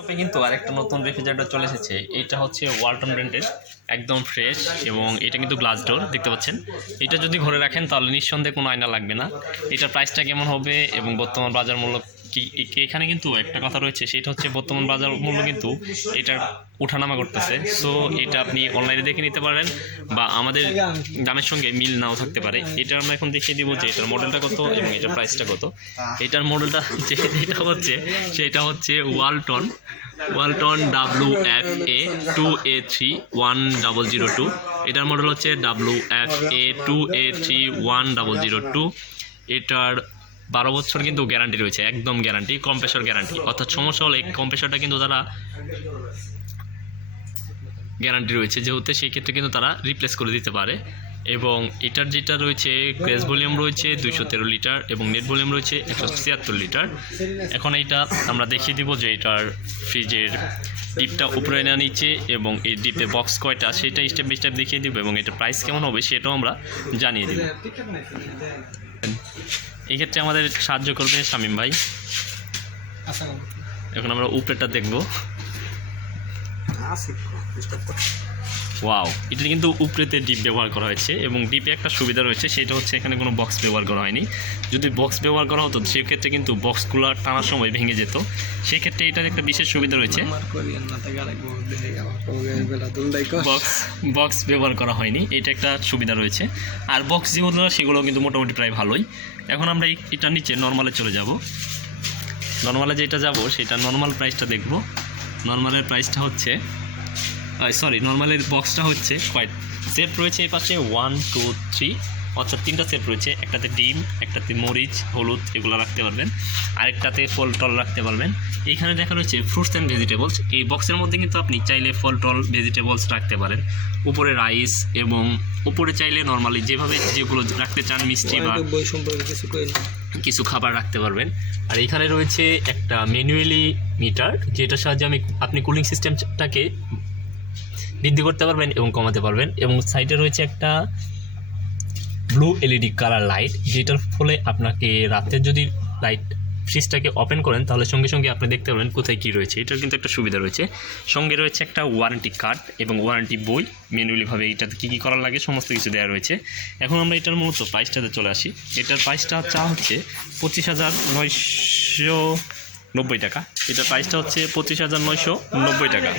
শপে কিন্তু আরেকটা নতুন রেফ্রিজারেটর চলে এসেছে। এটা হচ্ছে ওয়ালটন ব্র্যান্ডের, একদম ফ্রেশ এবং এটা কিন্তু গ্লাস ডোর দেখতে পাচ্ছেন। এটা যদি ঘরে রাখেন তাহলে নিঃসন্দেহে কোনো আয়না লাগবে না। এটার প্রাইসটা কেমন হবে এবং বর্তমান বাজার মূল্য কি, এখানে কিন্তু একটা কথা রয়েছে, সেটা হচ্ছে বর্তমান বাজার মূল্য কিন্তু এটার ওঠানামা করতেছে। সো এটা আপনি অনলাইনে দেখে নিতে পারেন বা আমাদের দামের সঙ্গে মিল নাও থাকতে পারে। এটা আমরা এখন দেখিয়ে দিব যে এটার মডেলটা কত এবং এটার প্রাইসটা কত। এটার মডেলটা সেটা হচ্ছে ওয়ালটন WFA 2A31002। এটার মডেল হচ্ছে WFA 2A31002। এটার 12 বছর কিন্তু গ্যারান্টি রয়েছে, একদম গ্যারান্টি, কম্প্রেসর গ্যারান্টি। অর্থাৎ সমস্যা হলে কম্প্রেসরটা কিন্তু তারা গ্যারান্টি রয়েছে, যেহেতু সেই ক্ষেত্রে কিন্তু তারা রিপ্লেস করে দিতে পারে। এবং এটার যেটা রয়েছে গ্যাস ভলিউম রয়েছে 213 লিটার এবং নেট ভলিউম রয়েছে 176 লিটার। এখন এইটা আমরা দেখিয়ে দিব যে এটার ফ্রিজের ডিপটা উপরে না নিচে এবং এই ডিপে বক্স কয়টা সেটা স্টেপ বাই স্টেপ দেখিয়ে দিব এবং এটা প্রাইস কেমন হবে সেটাও আমরা জানিয়ে দিব। এই ক্ষেত্রে আমাদের সাহায্য করবে শামীম ভাই। এখন আমরা উপরেটা দেখব। ওয়াও, এটা কিন্তু উপরেতে ডিপ ব্যবহার করা হয়েছে এবং ডিপে একটা সুবিধা রয়েছে, সেটা হচ্ছে এখানে কোনো বক্স ব্যবহার করা হয়নি। যদি বক্স ব্যবহার করা হতো সেক্ষেত্রে কিন্তু বক্সগুলো টানার সময় ভেঙে যেত। সেক্ষেত্রে এটার একটা বিশেষ সুবিধা রয়েছে, বক্স ব্যবহার করা হয়নি, এটা একটা সুবিধা রয়েছে। আর বক্স যেগুলো সেগুলো কিন্তু মোটামুটি প্রায় ভালোই। এখন আমরা এটা নিচে নর্মালে চলে যাব। নর্মালে যেটা যাব সেটা নর্মাল প্রাইসটা দেখব। নর্মালের প্রাইসটা হচ্ছে নর্মালের বক্সটা হচ্ছে কয়েক সেট রয়েছে। এই পাশে 1 2 3 অর্থাৎ 3টা সেট রয়েছে। একটাতে ডিম, একটাতে মরিচ, হলুদ এগুলো রাখতে পারবেন, আরেকটাতে ফল টল রাখতে পারবেন। এইখানে দেখা রয়েছে ফ্রুটস অ্যান্ড ভেজিটেবলস। এই বক্সের মধ্যে কিন্তু আপনি চাইলে ফল টল ভেজিটেবলস রাখতে পারেন। উপরে রাইস এবং উপরে চাইলে নর্মালি যেভাবে যেগুলো রাখতে চান মিষ্টি বা কিছু খাবার রাখতে পারবেন। আর এখানে রয়েছে একটা ম্যানুয়ালি মিটার, যেটার সাহায্যে আপনি কুলিং সিস্টেমটাকে বৃদ্ধি করতে পারবেন এবং কমাতে পারবেন। এবং সাইডে রয়েছে একটা ব্লু এলইডি কালার লাইট, যেটার ফলে আপনাকে রাতে যদি লাইট ফ্রিজটাকে ওপেন করেন তাহলে সঙ্গে সঙ্গে আপনি দেখতে পারবেন কোথায় কী রয়েছে। এটার কিন্তু একটা সুবিধা রয়েছে। সঙ্গে রয়েছে একটা ওয়ারেন্টি কার্ড এবং ওয়ারেন্টি বই, ম্যানুয়ালিভাবে এটাতে কী কী করার লাগে সমস্ত কিছু দেওয়া রয়েছে। এখন আমরা এটার মূলত প্রাইসটাতে চলে আসি। এটার প্রাইসটা হচ্ছে 25,990 টাকা। এটার প্রাইসটা হচ্ছে 25,990 টাকা।